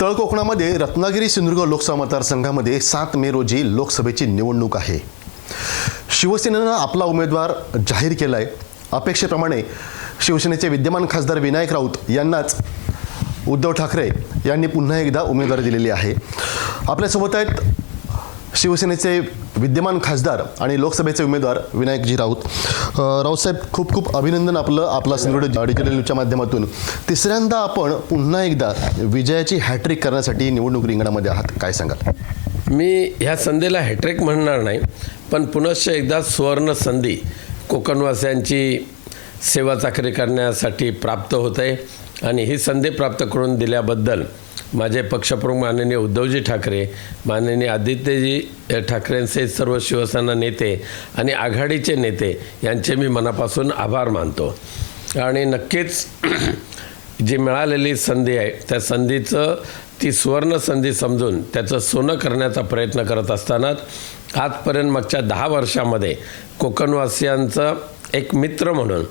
तळ कोकणामध्ये रत्नागिरी सिंधुदुर्ग लोकसभा मतदारसंघामध्ये सात मे रोजी लोकसभेची निवडणूक आहे. शिवसेनेनं आपला उमेदवार जाहीर केला आहे अपेक्षेप्रमाणे शिवसेनेचे विद्यमान खासदार विनायक राऊत यांनाच उद्धव ठाकरे यांनी पुन्हा एकदा उमेदवारी दिलेली आहे. आपल्यासोबत आहेत शिवसेनेचे विद्यमान खासदार आणि लोकसभेचे उमेदवार विनायकजी राऊत. राऊतसाहेब खूप खूप अभिनंदन आपलं आपला सिंधुदुर्ग डिजिटल न्यूजच्या माध्यमातून. तिसऱ्यांदा आपण पुन्हा एकदा विजयाची हॅट्रिक करण्यासाठी निवडणूक रिंगणामध्ये आहात. काय सांगाल? मी ह्या संधीला हॅट्रिक म्हणणार नाही पण पुनश्च एकदा सुवर्ण संधी कोकणवासियांची सेवा चाकरी करण्यासाठी प्राप्त होत आहे. आणि ही संधी प्राप्त करून दिल्याबद्दल माझे पक्षप्रमुख माननीय उद्धवजी ठाकरे माननीय आदित्यजी ठाकरेंचे सर्व शिवसेना नेते आणि आघाडीचे नेते यांचे मी मनापासून आभार मानतो. आणि नक्कीच जी मिळालेली संधी आहे त्या संधीचं ती सुवर्ण संधी समजून त्याचं सोनं करण्याचा प्रयत्न करत असतानाच आजपर्यंत मागच्या दहा वर्षामध्ये कोकणवासियांचं एक मित्र म्हणून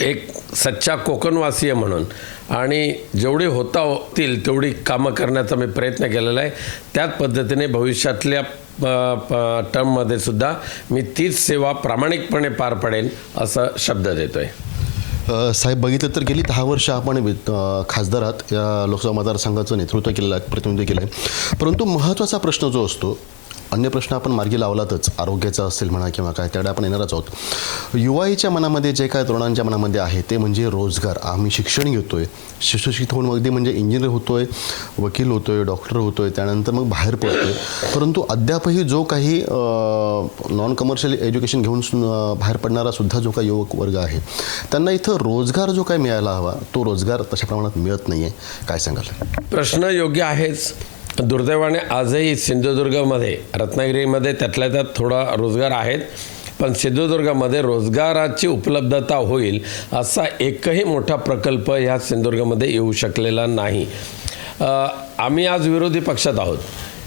एक सच्चा कोकणवासीय म्हणून. आणि जेवढी होता होतील तेवढी कामं करण्याचा मी प्रयत्न केलेला आहे. त्याच पद्धतीने भविष्यातल्या टर्ममध्ये सुद्धा मी तीच सेवा प्रामाणिकपणे पार पडेन असं शब्द देतो आहे साहेब बघितलं तर गेली दहा वर्ष आपण खासदारात खासदार आहात. या लोकसभा मतदारसंघाचं नेतृत्व केलेलं आहे प्रतिनिधित्व केलं आहे. परंतु महत्त्वाचा प्रश्न जो असतो अन्य प्रश्न आपण मार्गी लावलातच. आरोग्याचा असेल म्हणा किंवा काय त्याकडे आपण येणारच आहोत. युवाईच्या मनामध्ये जे काय तरुणांच्या मनामध्ये आहे ते म्हणजे रोजगार. आम्ही शिक्षण घेतो आहे सुशिक्षित होऊन अगदी म्हणजे इंजिनियर होतो आहे वकील होतो आहे डॉक्टर होतो आहे त्यानंतर मग बाहेर पडतो आहे परंतु अद्यापही जो काही नॉन कमर्शियल एज्युकेशन घेऊन सु- बाहेर पडणारा सुद्धा जो काही युवक वर्ग आहे त्यांना इथं रोजगार जो काय मिळायला हवा तो रोजगार तशा प्रमाणात मिळत नाही आहे काय सांगाल? प्रश्न योग्य आहेच. दुर्दैवाने आजही सिंधुदुर्गमध्ये रत्नागिरीमध्ये त्यातल्या त्यात थोडा रोजगार आहेत पण सिंधुदुर्गामध्ये रोजगाराची उपलब्धता होईल असा एकही मोठा प्रकल्प ह्या सिंधुदुर्गामध्ये येऊ शकलेला नाही. आम्ही आज विरोधी पक्षात आहोत.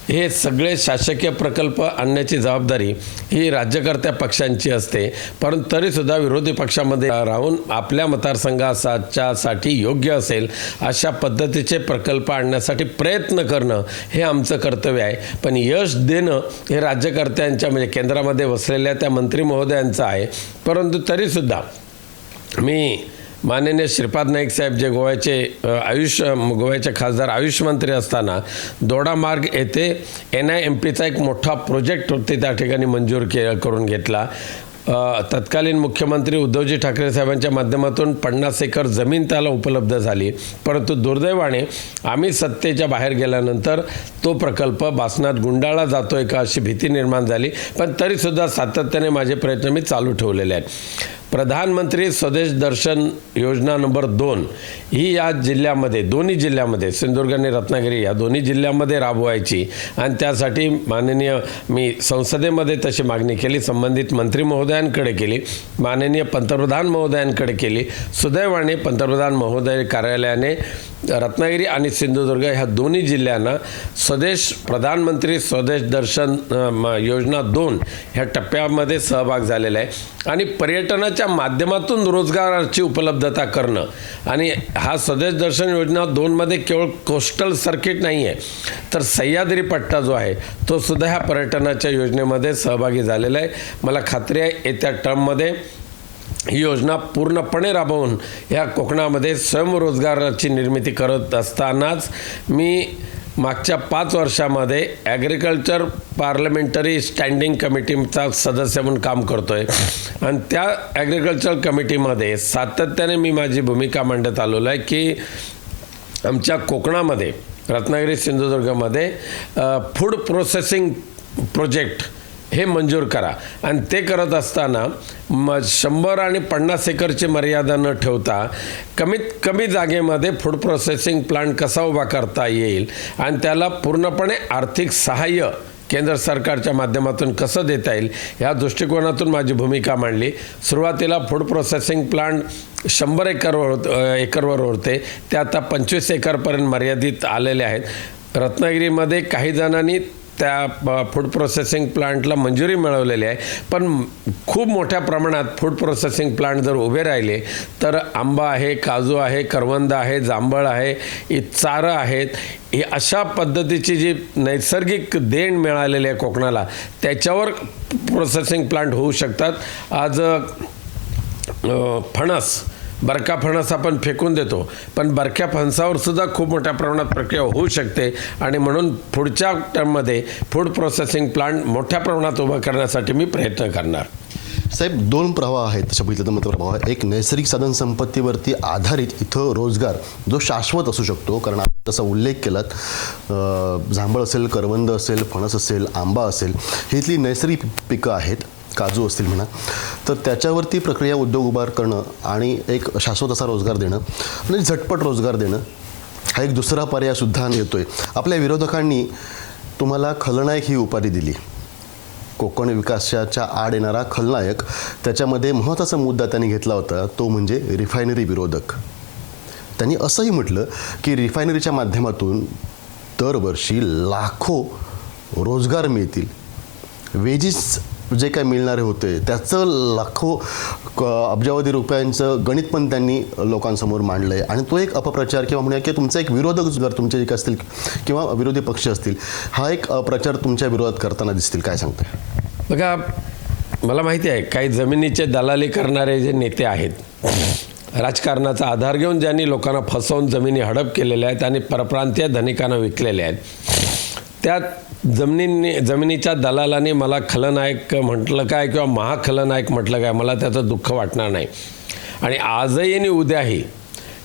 हे सगळे शासकीय प्रकल्प आणण्याची जबाबदारी ही राज्यकर्त्या पक्षांची असते. परंतु तरीसुद्धा विरोधी पक्षामध्ये राहून आपल्या मतदारसंघाच्यासाठी योग्य असेल अशा पद्धतीचे प्रकल्प आणण्यासाठी प्रयत्न करणं हे आमचं कर्तव्य आहे. पण यश देणं हे राज्यकर्त्यांच्या म्हणजे केंद्रामध्ये बसलेल्या त्या मंत्री महोदयांचं आहे. परंतु तरीसुद्धा मी माननीय श्रीपाद नाईक साहेब जे गोव्याचे आयुष्य आयुष गोव्याचे खासदार आयुष मंत्री असताना दोडा मार्ग येथे एन आय एम पीचा एक मोठा प्रोजेक्ट ते त्या ठिकाणी मंजूर के करून घेतला. तत्कालीन मुख्यमंत्री उद्धवजी ठाकरे साहेबांच्या माध्यमातून पन्नास एकर जमीन त्याला उपलब्ध झाली. परंतु दुर्दैवाने आम्ही सत्तेच्या बाहेर गेल्यानंतर तो प्रकल्प बासनात गुंडाळा जातोय का अशी भीती निर्माण झाली. पण तरीसुद्धा सातत्याने माझे प्रयत्न मी चालू ठेवलेले आहेत. प्रधानमंत्री स्वदेश दर्शन योजना नंबर दोन ही या जिल्ह्यामध्ये दोन्ही जिल्ह्यामध्ये सिंधुदुर्ग आणि रत्नागिरी या दोन्ही जिल्ह्यामध्ये राबवायची. आणि त्यासाठी माननीय मी संसदेमध्ये तशी मागणी केली संबंधित मंत्री महोदयांकडे केली माननीय पंतप्रधान महोदयांकडे केली सुदैवाने पंतप्रधान महोदय कार्यालयाने रत्नागिरी आणि सिंधुदुर्ग ह्या दोन्ही जिल्ह्यांना स्वदेश प्रधानमंत्री स्वदेश दर्शन म, योजना दोन ह्या टप्प्यामध्ये सहभाग झालेला आहे. आणि पर्यटनाच्या माध्यमातून रोजगाराची उपलब्धता करणं. आणि हा स्वदेश दर्शन योजना दोनमध्ये केवळ कोस्टल सर्किट नाही आहे तर सह्याद्री पट्टा जो आहे तो सुद्धा ह्या पर्यटनाच्या योजनेमध्ये सहभागी झालेला आहे. मला खात्री आहे येत्या टर्ममध्ये ही योजना पूर्णपणे राबवून या कोकणामध्ये स्वयंरोजगाराची निर्मिती करत असतानाच मी मागच्या पाच वर्षामध्ये ॲग्रिकल्चर पार्लमेंटरी स्टँडिंग कमिटीचा सदस्य म्हणून काम करतो आहे आणि त्या ॲग्रिकल्चर कमिटीमध्ये सातत्याने मी माझी भूमिका मांडत आलेलो आहे की आमच्या कोकणामध्ये रत्नागिरी सिंधुदुर्गमध्ये फूड प्रोसेसिंग प्रोजेक्ट हे मंजूर करा. आणि ते करत असताना म शंभर आणि पन्नास एकरची मर्यादा न ठेवता कमीत कमी जागेमध्ये फूड प्रोसेसिंग प्लांट कसा उभा करता येईल आणि त्याला पूर्णपणे आर्थिक सहाय्य केंद्र सरकारच्या माध्यमातून कसं देता येईल या दृष्टिकोनातून माझी भूमिका मांडली. सुरुवातीला फूड प्रोसेसिंग प्लांट शंभर एकरवर एकरवर होते. ते आता पंचवीस एकरपर्यंत मर्यादित आलेले आहेत. रत्नागिरीमध्ये काही जणांनी त्या फूड प्रोसेसिंग प्लांटला मंजुरी मिळवलेली आहे. पण खूप मोठ्या प्रमाणात फूड प्रोसेसिंग प्लांट जर उभे राहिले तर आंबा आहे काजू आहे करवंद आहे जांभळ आहे इ चारं आहेत. ही अशा पद्धतीची जी नैसर्गिक देण मिळालेली आहे कोकणाला त्याच्यावर प्रोसेसिंग प्लांट होऊ शकतात. आज फणस बरका फणस आपण फेकून देतो. पण बरक्या फणसावर सुद्धा खूप मोठ्या प्रमाणात प्रक्रिया होऊ शकते. आणि म्हणून पुढच्या टर्ममध्ये फूड प्रोसेसिंग प्लांट मोठ्या प्रमाणात उभं करण्यासाठी मी प्रयत्न करणार. साहेब दोन प्रवाह आहेत. तशा बघितलं तर प्रवाह एक नैसर्गिक साधन संपत्तीवरती आधारित इथं रोजगार जो शाश्वत असू शकतो. कारण आपण तसा उल्लेख केलात जांभळ असेल करवंद असेल फणस असेल आंबा असेल ही इथली नैसर्गिक पिकं आहेत. काजू असतील म्हणा तर त्याच्यावरती प्रक्रिया उद्योग उभार करणं आणि एक शाश्वत असा रोजगार देणं आणि झटपट रोजगार देणं हा एक दुसरा पर्यायसुद्धा येतो आहे आपल्या विरोधकांनी तुम्हाला खलनायक ही उपाधी दिली. कोकण विकासाच्या आड येणारा खलनायक त्याच्यामध्ये महत्त्वाचा मुद्दा त्यांनी घेतला होता तो म्हणजे रिफायनरी विरोधक. त्यांनी असंही म्हटलं की रिफायनरीच्या माध्यमातून दरवर्षी लाखो रोजगार मिळतील. वेजीस जे काय मिळणारे होते त्याचं लाखो क- अब्जावधी रुपयांचं गणित पण त्यांनी लोकांसमोर मांडलं आहे आणि तो एक अपप्रचार किंवा म्हणूया की तुमचा एक विरोधक जर तुमचे जे काही असतील किंवा विरोधी पक्ष असतील हा एक प्रचार तुमच्या विरोधात करताना दिसतील काय सांगताय? बघा मला माहिती आहे काही जमिनीचे दलाली करणारे जे नेते आहेत राजकारणाचा आधार घेऊन ज्यांनी लोकांना फसवून जमिनी हडप केलेल्या आहेत आणि परप्रांतीय धनिकांना विकलेल्या आहेत त्या जमिनी जमिनीच्या दलालाने मला खलनायक म्हटलं काय किंवा महाखलनायक म्हटलं काय मला त्याचं दुःख वाटणार नाही. आणि आजही आणि उद्याही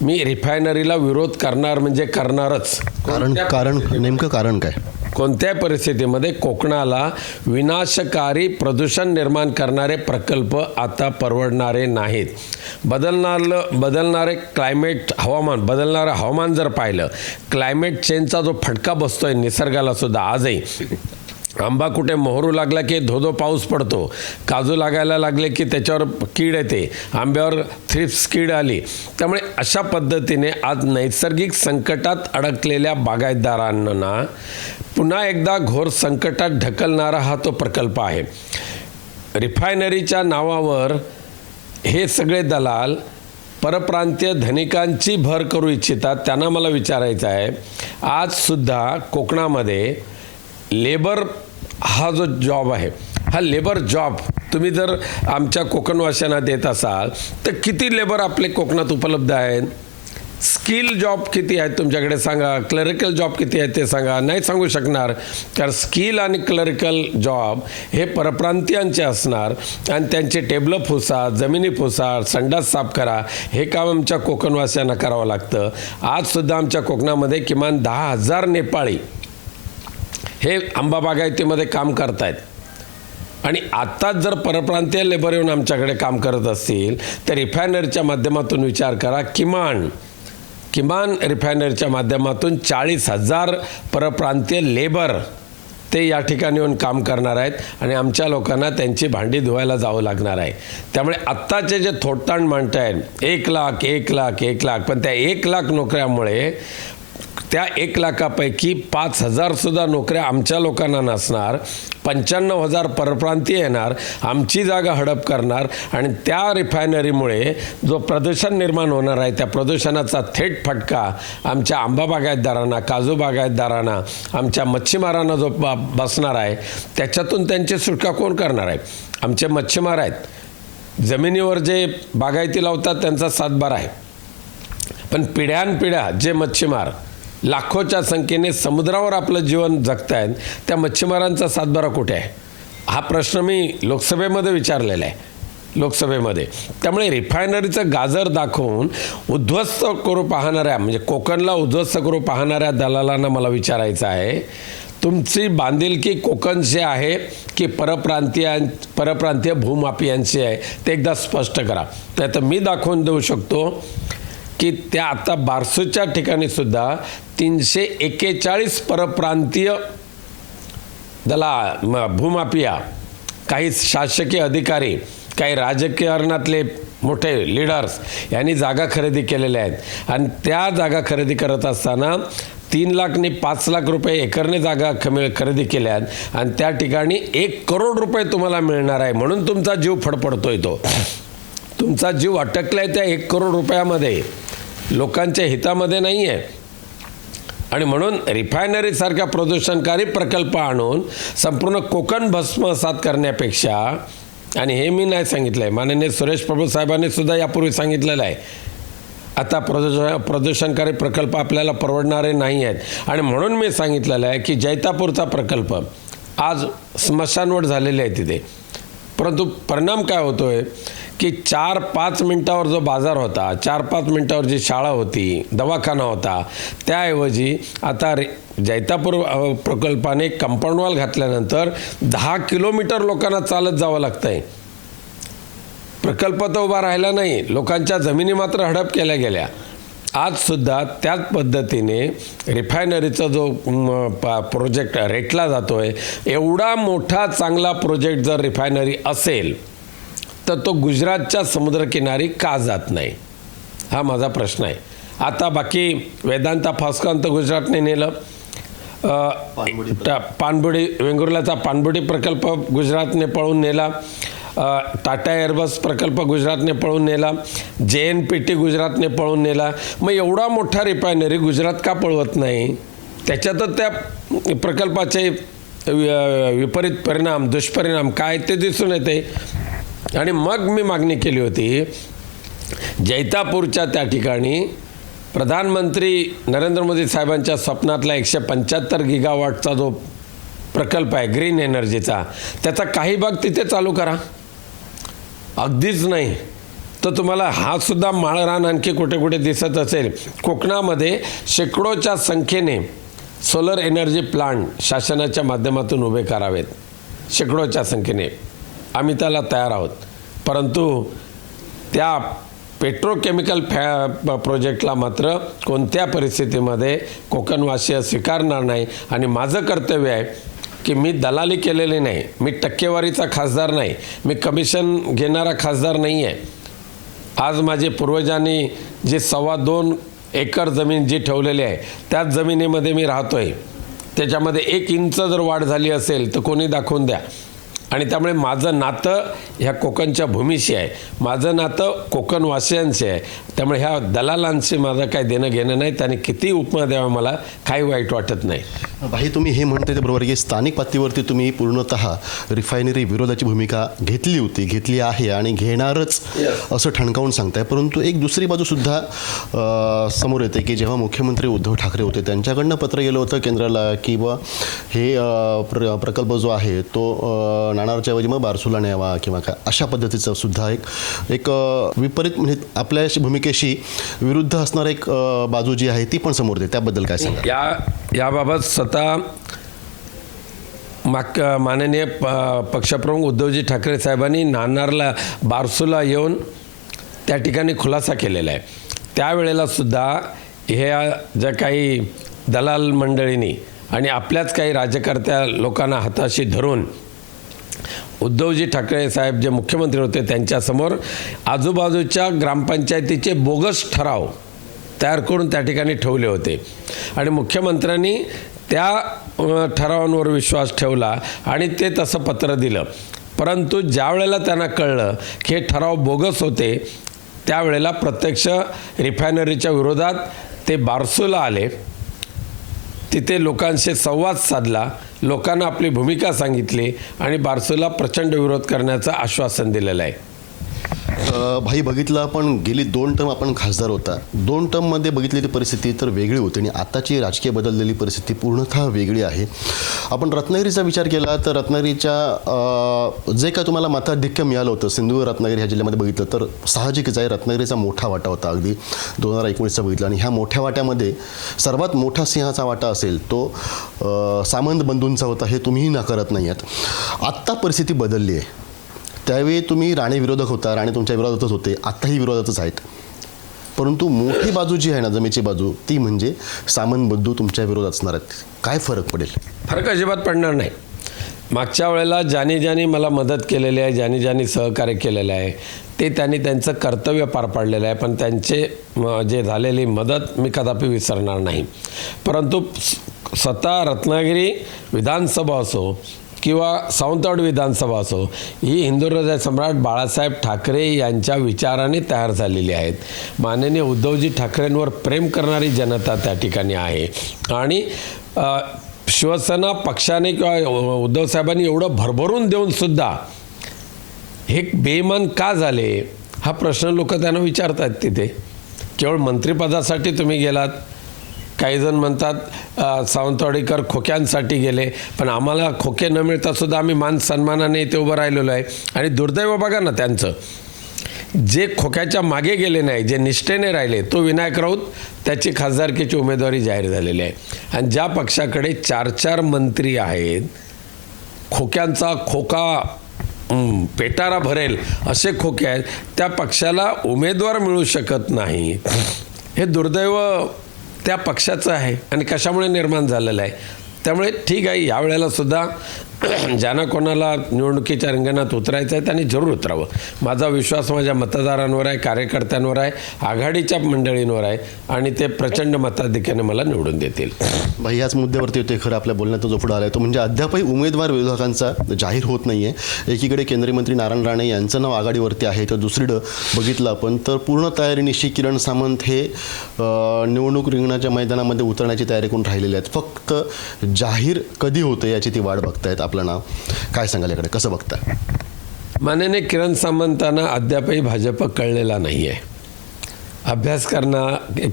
मी रिफायनरीला विरोध करणार म्हणजे करणारच. कारण कारण नेमकं कारण काय? कोणत्याही परिस्थितीमध्ये कोकणाला विनाशकारी प्रदूषण निर्माण करणारे प्रकल्प आता परवडणारे नाहीत. बदलणारलं बदलणारे क्लायमेट हवामान बदलणारं हवामान जर पाहिलं क्लायमेट चेंजचा जो फटका बसतोय निसर्गाला सुद्धा आजही. आंबा कुठे मोहरू लागला की धोधो पाऊस पडतो? काजू लागायला लागले की त्याच्यावर कीड येते. आंब्यावर थ्रिप्स कीड आली. त्यामुळे अशा पद्धतीने आज नैसर्गिक संकटात अडकलेल्या बागायतदारांना पुन्हा एकदा घोर संकटात ढकलणारा हा तो प्रकल्प आहे. रिफायनरीच्या नावावर हे सगळे दलाल परप्रांतीय धनिकांची भर करू इच्छितात त्यांना मला विचारायचं आहे. आज सुद्धा कोकणामध्ये लेबर हा जो जॉब आहे हा लेबर जॉब तुम्ही जर आमच्या कोकणवाशांना देत असाल तर किती लेबर आपले कोकणात उपलब्ध आहेत? स्किल जॉब किती आहेत तुमच्याकडे सांगा क्लरिकल जॉब किती आहेत ते सांगा. नाही सांगू शकणार कारण स्किल आणि क्लरिकल जॉब हे परप्रांतीयांचे असणार आणि त्यांचे टेबलं फुसा जमिनी फुसा संडास साफ करा. हे काम आमच्या कोकणवासियांना करावं लागतं. आजसुद्धा आमच्या कोकणामध्ये किमान दहा हजार नेपाळी हे आंबा बागायतीमध्ये काम करतायत. आणि आत्ताच जर परप्रांतीय लेबर येऊन आमच्याकडे काम करत असतील तर रिफायनरीच्या माध्यमातून विचार करा किमान किमान रिफायनरीच्या माध्यमातून चाळीस हजार परप्रांतीय लेबर ते या ठिकाणी येऊन काम करणार आहेत आणि आमच्या लोकांना त्यांची भांडी धुवायला जावं लागणार आहे. त्यामुळे आत्ताचे जे थोडताण मांडत आहेत एक लाख एक लाख एक लाख पण त्या एक लाख नोकऱ्यामुळे त्या एक लाखापैकी पाच हजारसुद्धा नोकऱ्या आमच्या लोकांना नसणार पंच्याण्णव हजार परप्रांतीय येणार आमची जागा हडप करणार आणि त्या रिफायनरीमुळे जो प्रदूषण निर्माण होणार आहे त्या प्रदूषणाचा थेट फटका आमच्या आंबा बागायतदारांना काजू बागायतदारांना आमच्या मच्छीमारांना जो बसणार आहे त्याच्यातून त्यांची सुटका कोण करणार आहे? आमचे मच्छीमार आहेत. जमिनीवर जे बागायती लावतात त्यांचा सातबार आहे. पण पिढ्यानपिढ्या जे मच्छीमार लाखोच्या संख्येने समुद्रावर आपलं जीवन जगतायत त्या मच्छीमारांचा सातबारा कुठे आहे? हा प्रश्न मी लोकसभेमध्ये विचारलेला आहे. लोकसभेमध्ये. त्यामुळे रिफायनरीचं गाजर दाखवून उद्ध्वस्त करू पाहणाऱ्या म्हणजे कोकणला उद्ध्वस्त करू पाहणाऱ्या दलालांना मला विचारायचं आहे तुमची बांधिलकी कोकणची आहे की परप्रांतीयां परप्रांतीय भूमाफियांची आहे? ते एकदा स्पष्ट करा. नाही तर मी दाखवून देऊ शकतो की त्या आता बारसूच्या ठिकाणी सुद्धा तीनशे एक्केचाळीस परप्रांतीय दला भूमापिया भूमाफिया काही शासकीय अधिकारी काही राजकारणातले मोठे लीडर्स यांनी जागा खरेदी केलेल्या आहेत. आणि त्या जागा खरेदी करत असताना तीन लाखने पाच लाख रुपये एकरने जागा कमी खरेदी केल्या आहेत. आणि त्या ठिकाणी एक करोड रुपये तुम्हाला मिळणार आहे. म्हणून तुमचा जीव फडफडतोय तो. तुमचा जीव अटकलाय त्या एक करोड रुपयामध्ये. लोकांच्या हितामध्ये नाही आहे आणि म्हणून रिफायनरीसारख्या प्रदूषणकारी प्रकल्प आणून संपूर्ण कोकण भस्मसात करण्यापेक्षा आणि हे मी नाही सांगितलं आहे माननीय सुरेश प्रभू साहेबांनी सुद्धा यापूर्वी सांगितलेलं आहे. आता प्रदूषण प्रदूषणकारी प्रकल्प आपल्याला परवडणारे नाही आहेत आणि म्हणून मी सांगितलेलं आहे की जैतापूरचा प्रकल्प आज स्मशानवट झालेले आहे तिथे. परंतु परिणाम काय होतो आहे की चार पाच मिनटावर जो बाजार होता चार पाच मिनटावर जी शाळा होती दवाखाना होता त्याऐवजी आता रे जैतापूर प्रकल्पाने कंपाऊंड वॉल घातल्यानंतर दहा किलोमीटर लोकांना चालत जावं लागतं आहे प्रकल्प तर उभा राहिला नाही लोकांच्या जमिनी मात्र हडप केल्या गेल्या. आज सुद्धा त्याच पद्धतीने रिफायनरीचा जो प्रोजेक्ट रेटला जातो आहे एवढा मोठा चांगला प्रोजेक्ट जर रिफायनरी असेल तर तो गुजरातच्या समुद्रकिनारी का जात नाही? हा माझा प्रश्न आहे. आता बाकी वेदांता फॉस्कॉन तर गुजरातने नेलं. पाणबुडी टा- पाणबुडी वेंगुर्ल्याचा पाणबुडी प्रकल्प गुजरातने पळून नेला. टाटा एअरबस प्रकल्प गुजरातने पळून नेला. जे एन पी टी गुजरातने पळून नेला. मग एवढा मोठा रिफायनरी गुजरात का पळवत नाही? त्याच्यातच त्या प्रकल्पाचे विपरीत परिणाम दुष्परिणाम काय ते दिसून येते. आणि मग मी मागणी केली होती जैतापूरच्या त्या ठिकाणी प्रधानमंत्री नरेंद्र मोदी साहेबांच्या स्वप्नातला एकशे पंच्याहत्तर गिगावॉटचा जो प्रकल्प आहे ग्रीन एनर्जीचा त्याचा काही भाग तिथे चालू करा. अगदीच नाही. तर तुम्हाला हा सुद्धा माळरान आणखी कुठे कुठे दिसत असेल. कोकणामध्ये शेकडोच्या संख्येने सोलर एनर्जी प्लांट शासनाच्या माध्यमातून उभे करावेत. शेकडोच्या संख्येने. आम्ही त्याला तयार आहोत. परंतु त्या पेट्रोकेमिकल फॅ प्रोजेक्टला मात्र कोणत्या परिस्थितीमध्ये कोकणवासीय स्वीकारणार नाही आणि माझं कर्तव्य आहे की मी दलाली केलेली नाही मी टक्केवारीचा खासदार नाही मी कमिशन घेणारा खासदार नाही आहे. आज माझे पूर्वजांनी जी सव्वा दोन एकर जमीन जी ठेवलेली आहे त्याच जमिनीमध्ये मी राहतो आहे त्याच्यामध्ये एक इंच जर वाढ झाली असेल तर कोणी दाखवून द्या. आणि त्यामुळे माझं नातं ह्या कोकणच्या भूमीशी आहे. माझं नातं कोकणवासियांशी आहे. त्यामुळे ह्या दलालांशी माझं काही देणं घेणं नाही. त्याने किती उपमा द्यावा मला काही वाईट वाटत नाही. भाई तुम्ही हे म्हणते ते बरोबर आहे की स्थानिक पातळीवरती तुम्ही पूर्णतः रिफायनरी विरोधाची भूमिका घेतली होती घेतली आहे आणि घेणारच असं ठणकावून सांगताय. परंतु एक दुसरी बाजू सुद्धा अ, समोर येते की जेव्हा मुख्यमंत्री उद्धव ठाकरे होते त्यांच्याकडनं पत्र गेलं होतं केंद्राला की बा हे प्र प्रकल्प जो आहे तो नाणारच्या ऐवजी मग बारसूला न्यावा किंवा काय अशा पद्धतीचं सुद्धा एक एक विपरीत म्हणजे आपल्या भूमिकेशी विरुद्ध असणार एक बाजू जी आहे ती पण समोर येते. त्याबद्दल काय सांगा या याबाबत आता माग माननीय प- पक्षप्रमुख उद्धवजी ठाकरे साहेबांनी नाणारला बारसूला येऊन त्या ठिकाणी खुलासा केलेला आहे. त्यावेळेला सुद्धा ह्या ज्या काही दलाल मंडळींनी आणि आपल्याच काही राज्यकर्त्या लोकांना हाताशी धरून उद्धवजी ठाकरे साहेब जे मुख्यमंत्री होते त्यांच्यासमोर आजूबाजूच्या ग्रामपंचायतीचे बोगस ठराव तयार करून त्या ठिकाणी ठेवले होते. आणि मुख्यमंत्र्यांनी त्या ठरावांवर विश्वास ठेवला आणि ते तसं पत्र दिलं. परंतु ज्या वेळेला त्यांना कळलं की हे ठराव बोगस होते त्यावेळेला प्रत्यक्ष रिफायनरीच्या विरोधात ते बारसूला आले. तिथे लोकांशी संवाद साधला लोकांना आपली भूमिका सांगितली आणि बारसूला प्रचंड विरोध करण्याचं आश्वासन दिलेलं आहे. भाई बघितलं आपण गेली दोन टर्म आपण खासदार होता. दोन टर्ममध्ये बघितलेली परिस्थिती तर वेगळी होती आणि आताची राजकीय बदललेली परिस्थिती पूर्णतः वेगळी आहे. आपण रत्नागिरीचा विचार केला तर रत्नागिरीच्या जे काय तुम्हाला मताधिक्य मिळालं होतं सिंधुदुर्ग रत्नागिरी ह्या जिल्ह्यामध्ये बघितलं तर साहजिकच आहे. रत्नागिरीचा मोठा वाटा होता अगदी. दोन हजार एकोणीसचा बघितला आणि ह्या मोठ्या वाट्यामध्ये सर्वात मोठा सिंहाचा वाटा असेल तो सामंत बंधूंचा होता. हे तुम्हीही नाकारत नाही आहात आत्ता परिस्थिती बदलली आहे. त्यावेळी तुम्ही राणे विरोधक होता राणे तुमच्या विरोधातच होते आत्ताही विरोधातच आहेत. परंतु मोठी बाजू जी आहे ना जमेची बाजू ती म्हणजे सामंत बंधू तुमच्या विरोधात असणार आहेत. काय फरक पडेल? फरक अजिबात पडणार नाही. मागच्या वेळेला ज्याने ज्याने मला मदत केलेली आहे ज्याने ज्याने सहकार्य केलेलं आहे ते त्यांनी त्यांचं कर्तव्य पार पाडलेलं आहे पण त्यांचे जे झालेली मदत मी कदापि विसरणार नाही. परंतु स्वतः रत्नागिरी विधानसभा असो किंवा सावंतवाड विधानसभा असो ही हिंदू हृदय सम्राट बाळासाहेब ठाकरे यांच्या विचाराने तयार झालेली आहेत. माननीय उद्धवजी ठाकरेंवर प्रेम करणारी जनता त्या ठिकाणी आहे. आणि शिवसेना पक्षाने किंवा उद्धव साहेबांनी एवढं भरभरून देऊन सुद्धा हे बेमान का झाले? हा प्रश्न लोक त्यांना विचारतात तिथे. केवळ मंत्रिपदासाठी तुम्ही गेलात. काही जण म्हणतात सावंतवाडीकर खोक्यांसाठी गेले पण आम्हाला खोके न मिळता सुद्धा आम्ही मान सन्मानाने इथे उभं राहिलेलो आहे. आणि दुर्दैव बघा ना त्यांचं. जे खोक्याच्या मागे गेले नाही जे निष्ठेने राहिले तो विनायक राऊत त्याची खासदारकीची उमेदवारी जाहीर झालेली आहे. आणि ज्या पक्षाकडे चार चार मंत्री आहेत खोक्यांचा खोका पेटारा भरेल असे खोके आहेत त्या पक्षाला उमेदवार मिळू शकत नाही. हे दुर्दैव त्या पक्षाचं आहे आणि कशामुळे निर्माण झालेलं आहे. त्यामुळे ठीक आहे यावेळेला सुद्धा ज्यांना कोणाला निवडणुकीच्या रिंगणात उतरायचं आहे त्यांनी जरूर उतरावं. माझा विश्वास माझ्या मतदारांवर आहे कार्यकर्त्यांवर आहे आघाडीच्या मंडळींवर आहे आणि ते प्रचंड मताधिक्याने मला निवडून देतील. भाई याच मुद्द्यावरती होते खरं आपल्या बोलण्याचा जो पुढे आला तो म्हणजे अद्यापही उमेदवार विरोधकांचा जाहीर होत नाही आहे एकीकडे केंद्रीय मंत्री नारायण राणे यांचं नाव आघाडीवरती आहे तर दुसरीकडं बघितलं आपण तर पूर्ण तयारीनिशी किरण सामंत हे निवडणूक रिंगणाच्या मैदानामध्ये उतरण्याची तयारी करून राहिलेले आहेत. फक्त जाहीर कधी होतं याची ती वाट बघतायत आपलं नाव? काय सांगाल याकडे? कसं बघता माननीय किरण सामंतांना अद्यापही भाजप कळलेला नाही आहे अभ्यास करणा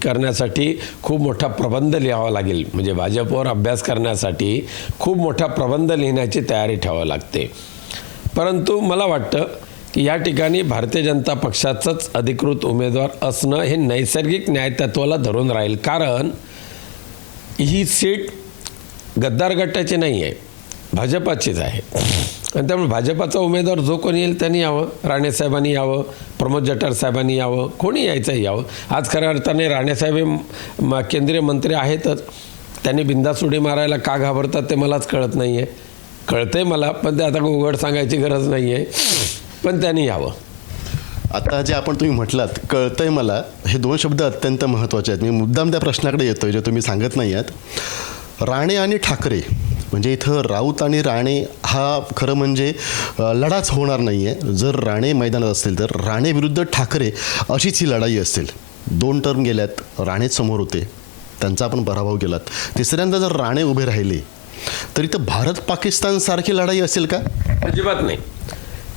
करण्यासाठी खूप मोठा प्रबंध लिहावा लागेल. म्हणजे भाजपवर अभ्यास करण्यासाठी खूप मोठा प्रबंध लिहिण्याची तयारी ठेवावी लागते. परंतु मला वाटतं की या ठिकाणी भारतीय जनता पक्षाचंच अधिकृत उमेदवार असणं हे नैसर्गिक न्यायतत्वाला धरून राहील. कारण ही सीट गद्दार गटाची नाही आहे भाजपाचीच आहे. आणि त्यामुळे भाजपाचा उमेदवार जो कोणी येईल त्यांनी यावं. राणेसाहेबांनी यावं. प्रमोद जठार साहेबांनी यावं. कोणी यायचंही यावं. आज खऱ्या अर्थाने राणेसाहेब हे म- केंद्रीय मंत्री आहेतच. त्यांनी बिंदास उडी मारायला का घाबरतात ते मलाच कळत नाही आहे कळतंय मला पण ते आता उघड सांगायची गरज नाही आहे पण त्यांनी यावं. आता जे आपण तुम्ही म्हटलात कळतंय मला हे दोन शब्द अत्यंत महत्त्वाचे आहेत. मी मुद्दाम त्या प्रश्नाकडे येतोय जे तुम्ही सांगत नाही आहात राणे आणि ठाकरे म्हणजे इथं राऊत आणि राणे हा खरं म्हणजे लढाच होणार नाही आहे जर राणे मैदानात असतील तर राणे विरुद्ध ठाकरे अशीच ही लढाई असेल दोन टर्म गेल्यात राणेच समोर होते. त्यांचा आपण पराभव केलात. तिसऱ्यांदा जर राणे उभे राहिले तर इथं भारत पाकिस्तान सारखी लढाई असेल का? अजिबात नाही.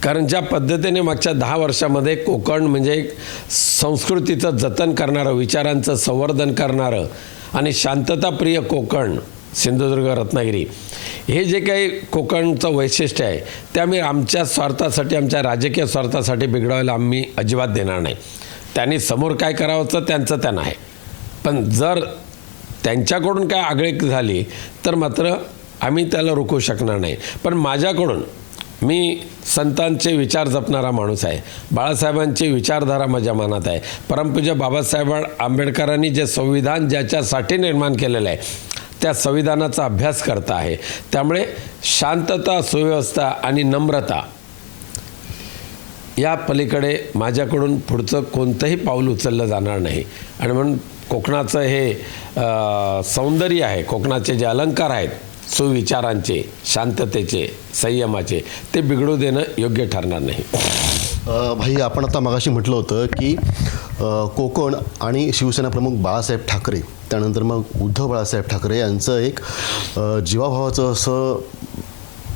कारण ज्या पद्धतीने मागच्या दहा वर्षामध्ये कोकण म्हणजे एक संस्कृतीचं जतन करणारं विचारांचं संवर्धन करणारं आणि शांतताप्रिय कोकण सिंधुदुर्ग रत्नागिरी. हे जे काही कोकणचं वैशिष्ट्य आहे ते आम्ही आमच्या स्वार्थासाठी आमच्या राजकीय स्वार्थासाठी बिघडवायला आम्ही अजिबात देणार नाही. त्यांनी समोर काय करावंचं त्यांचं त्यांना आहे. पण जर त्यांच्याकडून काय आगळीक झाली तर मात्र आम्ही त्याला रोखू शकणार नाही. पण माझ्याकडून मी संतांचे विचार जपणारा माणूस आहे. बाळासाहेबांची विचारधारा माझ्या मनात आहे. परमपूज्य बाबासाहेब आंबेडकरांनी जे संविधान ज्याच्यासाठी निर्माण केलेलं आहे त्या संविधानाचा अभ्यास करता आहे. त्यामुळे शांतता सुव्यवस्था आणि नम्रता या पलीकडे माझ्याकडून पुढचं कोणतंही पाऊल उचललं जाणार नाही. आणि म्हणून कोकणाचं हे सौंदर्य आहे कोकणाचे जे अलंकार आहेत सुविचारांचे शांततेचे संयमाचे ते बिघडू देणं योग्य ठरणार नाही. भाई आपण आता मगाशी म्हटलं होतं की कोकण आणि शिवसेना प्रमुख बाळासाहेब ठाकरे त्यानंतर मग उद्धव बाळासाहेब ठाकरे यांचं एक जीवाभावाचं असं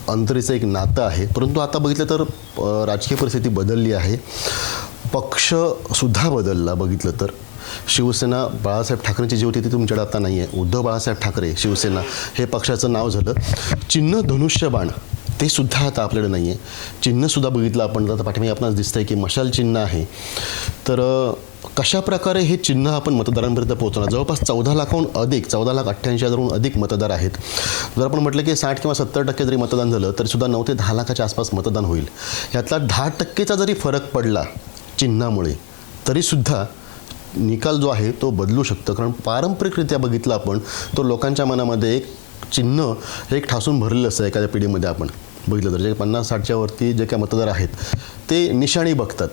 अंतरीचं एक नातं आहे. परंतु आता बघितलं तर राजकीय परिस्थिती बदलली आहे. पक्षसुद्धा बदलला बघितलं तर. शिवसेना बाळासाहेब ठाकरेंची जी होती ती तुमच्याकडे आता नाही आहे उद्धव बाळासाहेब ठाकरे शिवसेना हे पक्षाचं नाव झालं. चिन्ह धनुष्यबाण. ते सुद्धा आता आपल्याकडे नाही आहे चिन्हसुद्धा बघितलं आपण आता पाठीमागे आपणास आहे की मशाल चिन्ह आहे. तर कशा प्रकारे हे चिन्ह आपण मतदारांपर्यंत पोहोचवणार? जवळपास चौदा लाखाहून अधिक चौदा लाख अठ्ठ्याऐंशी हजारहून अधिक मतदार आहेत. जर आपण म्हटलं की साठ किंवा सत्तर टक्के जरी मतदान झालं तरीसुद्धा नऊ ते दहा लाखाच्या आसपास मतदान होईल. यातला दहा टक्केचा जरी फरक पडला चिन्हामुळे तरीसुद्धा निकाल जो आहे तो बदलू शकतो. कारण पारंपरिकरित्या बघितला आपण तो लोकांच्या मनामध्ये एक चिन्ह एक ठासून भरलेलं असतं एखाद्या पिढीमध्ये आपण. बघितलं तर जे पन्नास साठच्या वरती जे काय मतदार आहेत ते निशाणी बघतात.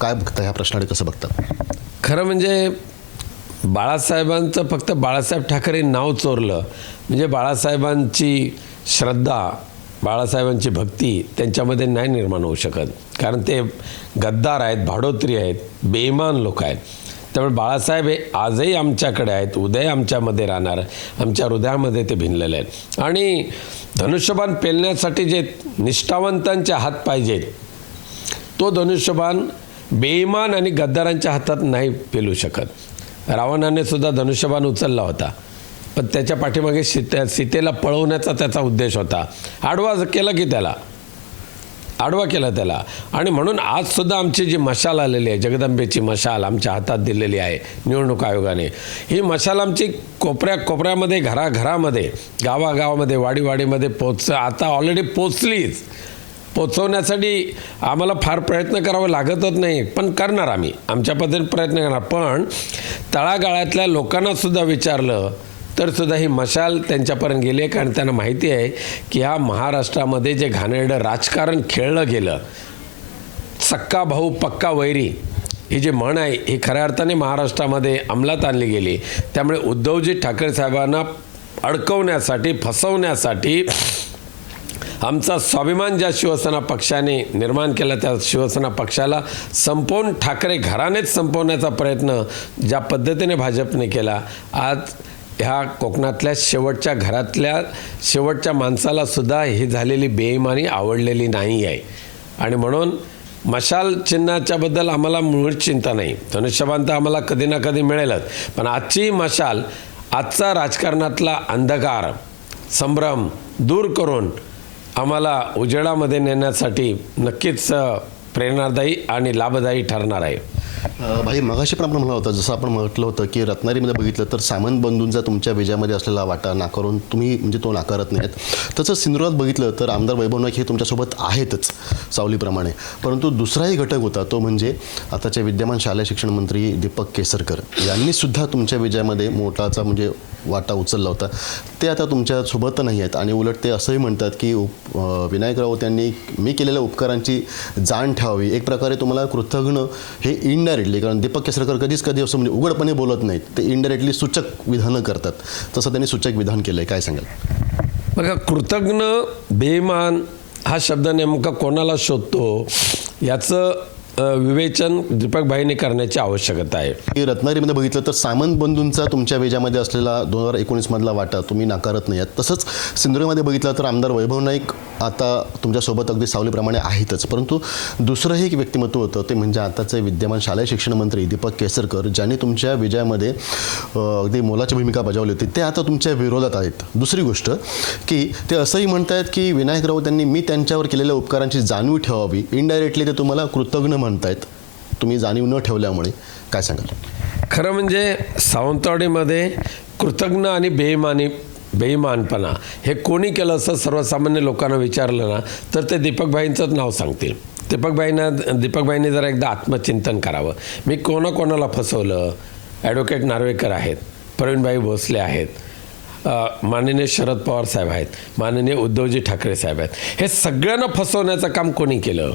काय बघतात? ह्या प्रश्नाकडे कसं बघतात? खरं म्हणजे बाळासाहेबांचं फक्त बाळासाहेब ठाकरे नाव चोरलं. म्हणजे बाळासाहेबांची श्रद्धा बाळासाहेबांची भक्ती त्यांच्यामध्ये नाही निर्माण होऊ शकत. कारण ते गद्दार आहेत भाडोत्री आहेत बेईमान लोक आहेत. त्यामुळे बाळासाहेब हे आजही आमच्याकडे आहेत उदय आमच्यामध्ये राहणार आमच्या हृदयामध्ये ते भिनलेले आहेत. आणि धनुष्यबाण पेलण्यासाठी जे निष्ठावंतांचे हात पाहिजेत तो धनुष्यबाण बेईमान आणि गद्दारांच्या हातात नाही पेलू शकत. रावणाने सुद्धा धनुष्यबाण उचलला होता. पण त्याच्या पाठीमागे सीते सीतेला पळवण्याचा त्याचा उद्देश होता. आडवा केला की त्याला. आडवा केला त्याला. आणि म्हणून आजसुद्धा आमची जी मशाल आलेली आहे जगदंबेची मशाल आमच्या हातात दिलेली आहे निवडणूक आयोगाने. ही मशाल आमची कोपऱ्या कोपऱ्यामध्ये घराघरामध्ये गावागावामध्ये वाडीवाडीमध्ये पोच आता ऑलरेडी पोचलीच पोचवण्यासाठी आम्हाला फार प्रयत्न करावा लागतच नाही पण करणार आम्ही. आमच्या पद्धतीने प्रयत्न करणार. पण तळागाळातल्या लोकांनासुद्धा विचारलं तर सुद्धा ही मशाल त्यांच्यापर्यंत गेली आहे कारण त्यांना माहिती आहे की ह्या महाराष्ट्रामध्ये जे घाणेरडं राजकारण खेळलं गेलं सक्का भाऊ पक्का वैरी ही जी म्हण आहे ही खऱ्या अर्थाने महाराष्ट्रामध्ये अंमलात आणली गेली. त्यामुळे उद्धवजी ठाकरे साहेबांना अडकवण्यासाठी फसवण्यासाठी आमचा स्वाभिमान ज्या शिवसेना पक्षाने निर्माण केला त्या शिवसेना पक्षाला संपवून ठाकरे घरानेच संपवण्याचा प्रयत्न ज्या पद्धतीने भाजपने केला आज ह्या कोकणातल्या शेवटच्या घरातल्या शेवटच्या माणसाला सुद्धा ही झालेली बेईमानी आवडलेली नाही आहे. आणि म्हणून मशाल चिन्हाच्याबद्दल आम्हाला मूळ चिंता नाही. धनुष्यबाण तर आम्हाला कधी ना कधी मिळेलच. पण आजची मशाल आजचा राजकारणातला अंधकार संभ्रम दूर करून आम्हाला उजेडामध्ये नेण्यासाठी नक्कीच प्रेरणादायी आणि लाभदायी ठरणार आहे. भाई मगाशी पण आपण होता जसं आपण म्हटलं होतं की रत्नागिरीमध्ये बघितलं तर सामंत बंधूंचा तुमच्या विजयामध्ये असलेला वाटा नाकारून तुम्ही म्हणजे तो नाकारत नाहीत. तसंच सिंधुदुर्गात बघितलं तर आमदार वैभव नाईक हे तुमच्यासोबत आहेतच सावलीप्रमाणे. परंतु दुसराही घटक होता तो म्हणजे आताचे विद्यमान शालेय शिक्षण मंत्री दीपक केसरकर. यांनी सुद्धा तुमच्या विजयामध्ये मोठाचा म्हणजे वाटा उचलला होता. ते आता तुमच्यासोबत नाही आहेत आणि उलट ते असंही म्हणतात की उप विनायक राऊत यांनी मी केलेल्या उपकारांची जाण ठेवावी. एक प्रकारे तुम्हाला कृतज्ञ हे इनडायरेक्टली कारण दीपक केसरकर कधीच कधी असं म्हणजे उघडपणे बोलत नाहीत. ते इनडायरेक्टली सूचक विधानं करतात. तसं त्यांनी सूचक विधान केलं आहे काय सांगाल? बघा कृतज्ञ बेमान हा शब्द नेमका कोणाला शोधतो? याचं विवेचन विवेचन दीपकभाईने करण्याची आवश्यकता आहे. रत्नागिरीमध्ये बघितलं तर सामंत बंधूंचा तुमच्या वेजामध्ये असलेला दोन हजार एकोणीसमधला वाटा तुम्ही नाकारत नाही आहात. तसंच सिंधुदुर्गमध्ये बघितलं तर आमदार वैभव नाईक आता तुमच्यासोबत अगदी सावलीप्रमाणे आहेतच. परंतु दुसरंही एक व्यक्तिमत्व होतं ते म्हणजे आताचे विद्यमान शालेय शिक्षण मंत्री दीपक केसरकर ज्यांनी तुमच्या विजयामध्ये अगदी मोलाची भूमिका बजावली होती. ते आता तुमच्या विरोधात आहेत. दुसरी गोष्ट की ते असंही म्हणतायत की विनायक राऊत यांनी मी त्यांच्यावर केलेल्या उपकारांची जाणीव ठेवावी. इनडायरेक्टली ते तुम्हाला कृतज्ञ म्हणतायत तुम्ही जाणीव न ठेवल्यामुळे काय सांगाल? खरं म्हणजे सावंतवाडीमध्ये कृतज्ञ आणि बेईमानी बेईमानपणा हे कोणी केलं असं सर्वसामान्य लोकांना विचारलं ना तर ते दीपकभाईंचंच नाव सांगतील. दीपकभाईंना दीपकभाईंनी जरा एकदा आत्मचिंतन करावं. मी कोणाकोणाला फसवलं? ॲडव्होकेट नार्वेकर आहेत प्रवीणभाई भोसले आहेत माननीय शरद पवार साहेब आहेत माननीय उद्धवजी ठाकरे साहेब आहेत. हे सगळ्यांना फसवण्याचं काम कोणी केलं?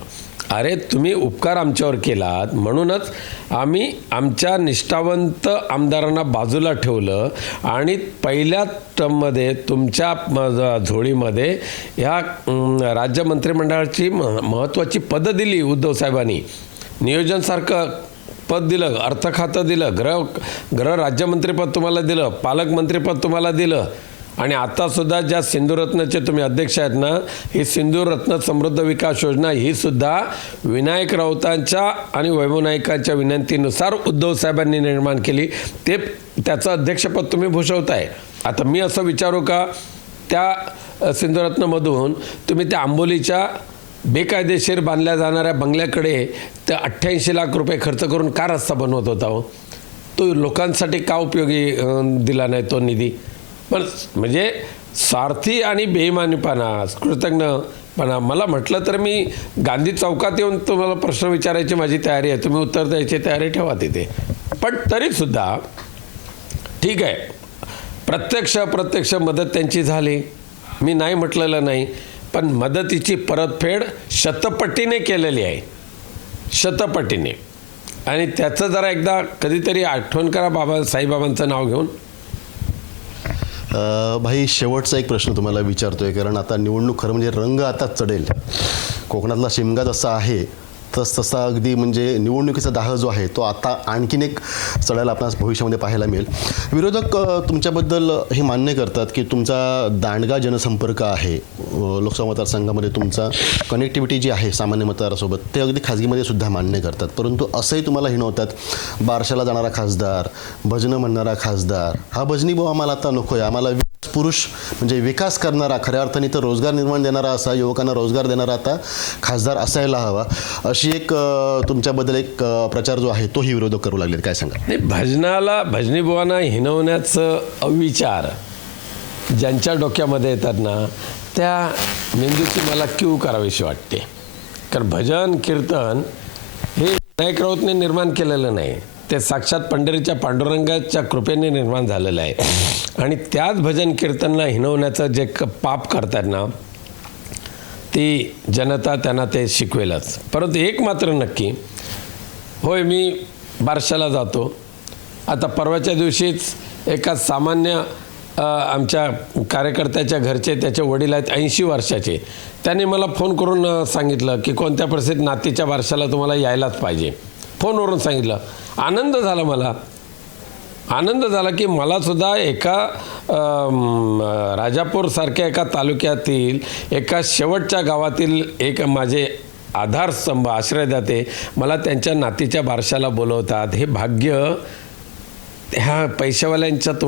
अरे तुम्ही उपकार आमच्यावर केलात. म्हणूनच आम्ही आमच्या निष्ठावंत आमदारांना बाजूला ठेवलं आणि पहिल्या टर्ममध्ये तुमच्या म- झोळीमध्ये ह्या राज्य मंत्रिमंडळाची म- महत्त्वाची पदं दिली उद्धव साहेबांनी. नियोजनसारखं पद दिलं अर्थ खातं दिलं गृह गृह राज्यमंत्रीपद तुम्हाला दिलं पालकमंत्रीपद तुम्हाला दिलं. आणि आतासुद्धा ज्या सिंधुरत्नचे तुम्ही अध्यक्ष आहेत ना ही सिंधुरत्न समृद्ध विकास योजना ही सुद्धा विनायक राऊतांच्या आणि वैभव नाईकांच्या विनंतीनुसार उद्धव साहेबांनी निर्माण केली. ते त्याचं अध्यक्षपद तुम्ही भूषवताय. आता मी असं विचारू का त्या सिंधुरत्नमधून तुम्ही त्या आंबोलीच्या बेकायदेशीर बांधल्या जाणाऱ्या बंगल्याकडे त्या अठ्ठ्याऐंशी लाख रुपये खर्च करून का रस्ता बनवत होता हो? तो लोकांसाठी का उपयोगी दिला नाही तो निधी? पण म्हणजे स्वार्थी आणि बेईमानीपणा कृतज्ञपणा मला म्हटलं तर मी गांधी चौकात येऊन तुम्हाला प्रश्न विचारायची माझी तयारी आहे. तुम्ही उत्तर द्यायची तयारी ठेवा तिथे. पण तरीसुद्धा ठीक आहे. प्रत्यक्ष अप्रत्यक्ष मदत त्यांची झाली. मी नाही म्हटलेलं नाही पण मदतीची परतफेड शतपटीने केलेली आहे. शतपटीने. आणि त्याचं जरा एकदा कधीतरी आठवण करा बाबा साईबाबांचं नाव घेऊन. भाई शेवटचा एक प्रश्न तुम्हाला विचारतोय कारण आता निवडणूक खरं म्हणजे रंग आता चढेल. कोकणातला शिमगा जसा आहे तस तसा अगदी म्हणजे निवडणुकीचा दाह जो आहे तो आता आणखीन एक चढायला आपणास भविष्यामध्ये पाहायला मिळेल. विरोधक तुमच्याबद्दल हे मान्य करतात की तुमचा दांडगा जनसंपर्क आहे. लोकसभा मतदारसंघामध्ये तुमचा कनेक्टिव्हिटी जी आहे सामान्य मतदारासोबत ते अगदी खाजगीमध्ये सुद्धा मान्य करतात. परंतु असंही तुम्हाला हिणवतात बारशाला जाणारा खासदार भजनं म्हणणारा खासदार हा भजनी भाऊ आम्हाला आता नको आहे आम्हाला पुरुष म्हणजे विकास करणारा खऱ्या अर्थाने तर रोजगार निर्माण देणारा असा युवकांना रोजगार देणारा आता खासदार असायला हवा. अशी एक तुमच्याबद्दल एक प्रचार जो आहे तोही विरोधक करू लागले काय सांगा नाही भजनाला भजनी बुवांना हिनवण्याचं अविचार ज्यांच्या डोक्यामध्ये येतात ना त्या मेंदूची मला क्यू करावीशी वाटते. कारण भजन कीर्तन हे नायक राऊतने निर्माण केलेलं नाही. ते साक्षात पंढरीच्या पांडुरंगाच्या कृपेने निर्माण झालेलं आहे. आणि त्याच भजन कीर्तनला हिनवण्याचं जे क- पाप करतात ना ती जनता त्यांना ते शिकवेलच. परंतु एक मात्र नक्की होय मी बारशाला जातो. आता परवाच्या दिवशीच एका सामान्य आमच्या कार्यकर्त्याच्या घरचे त्याचे वडील आहेत ऐंशी वर्षाचे. त्याने मला फोन करून सांगितलं की कोणत्या परिस्थितीत नातीच्या बारशाला तुम्हाला यायलाच पाहिजे. फोनवरून सांगितलं. आनंद झाला मला. आनंद झाला की मला सुद्धा एका राजापूरसारख्या एका तालुक्यातील एका शेवटच्या गावातील एक माझे आधारस्तंभ आश्रयदाते मला त्यांच्या नातीच्या बारशाला बोलवतात. हे भाग्य ह्या पैशावाल्यांच्या तो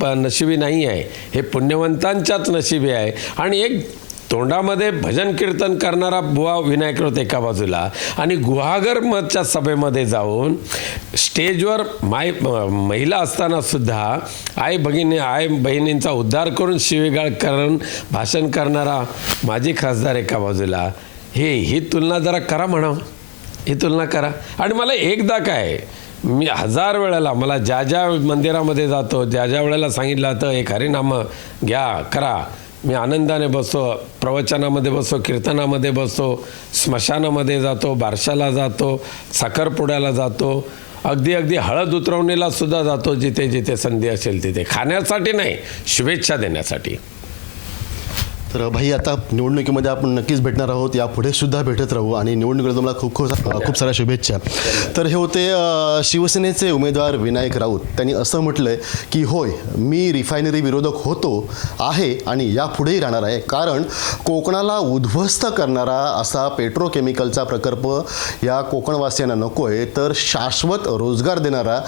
प- नशिबी नाही आहे हे पुण्यवंतांच्याच नशिबी आहे. आणि एक तोंडामध्ये भजन कीर्तन करणारा बुवा विनायक एका बाजूला आणि गुहागर मतच्या सभेमध्ये जाऊन स्टेजवर माय महिला असताना सुद्धा आई भगिनी आई बहिणींचा उद्धार करून शिवेगाळ करून भाषण करणारा माजी खासदार एका बाजूला. हे ही तुलना जरा करा म्हणावं. ही तुलना करा. आणि मला एकदा काय मी हजार वेळेला मला ज्या ज्या मंदिरामध्ये जातो ज्या ज्या वेळेला सांगितलं जातं एक हरिनामं घ्या करा. मी आनंदाने बसतो प्रवचनामध्ये बसतो कीर्तनामध्ये बसतो स्मशानामध्ये जातो बारशाला जातो साखरपुड्याला जातो अगदी अगदी हळद उतरवणीला सुद्धा जातो जिथे जिथे संधी असेल तिथे. खाण्यासाठी नाही शुभेच्छा देण्यासाठी. तर भाई आता निवडणुकीमध्ये आपण नक्कीच भेटणार आहोत. यापुढे सुद्धा भेटत राहू आणि निवडणुकीला तुम्हाला खूप खूप खूप साऱ्या शुभेच्छा. तर हे होते शिवसेनेचे उमेदवार विनायक राऊत. त्यांनी असं म्हटलंय की होय मी रिफायनरी विरोधक होतो आहे आणि यापुढेही राहणार आहे. कारण कोकणाला उद्ध्वस्त करणारा असा पेट्रोकेमिकलचा प्रकल्प या कोकणवासियांना नको आहे तर शाश्वत रोजगार देणारा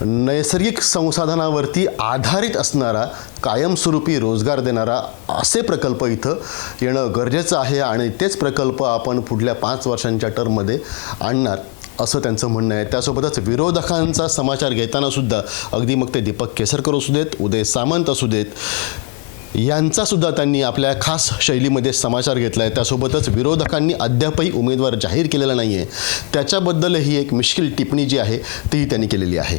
नैसर्गिक संसाधनावरती आधारित असणारा कायमस्वरूपी रोजगार देणारा असे प्रकल्प इथं येणं गरजेचं आहे आणि तेच प्रकल्प आपण पुढल्या पाच वर्षांच्या टर्ममध्ये आणणार असं त्यांचं म्हणणं आहे. त्यासोबतच विरोधकांचा समाचार घेताना सुद्धा अगदी मग ते दीपक केसरकर असू देत उदय सामंत असू देत यांचासुद्धा त्यांनी आपल्या खास शैलीमध्ये समाचार घेतला आहे त्यासोबतच विरोधकांनी अद्यापही उमेदवार जाहीर केलेला नाही आहे त्याच्याबद्दलही एक मिश्किल टिप्पणी जी आहे तीही त्यांनी केलेली आहे.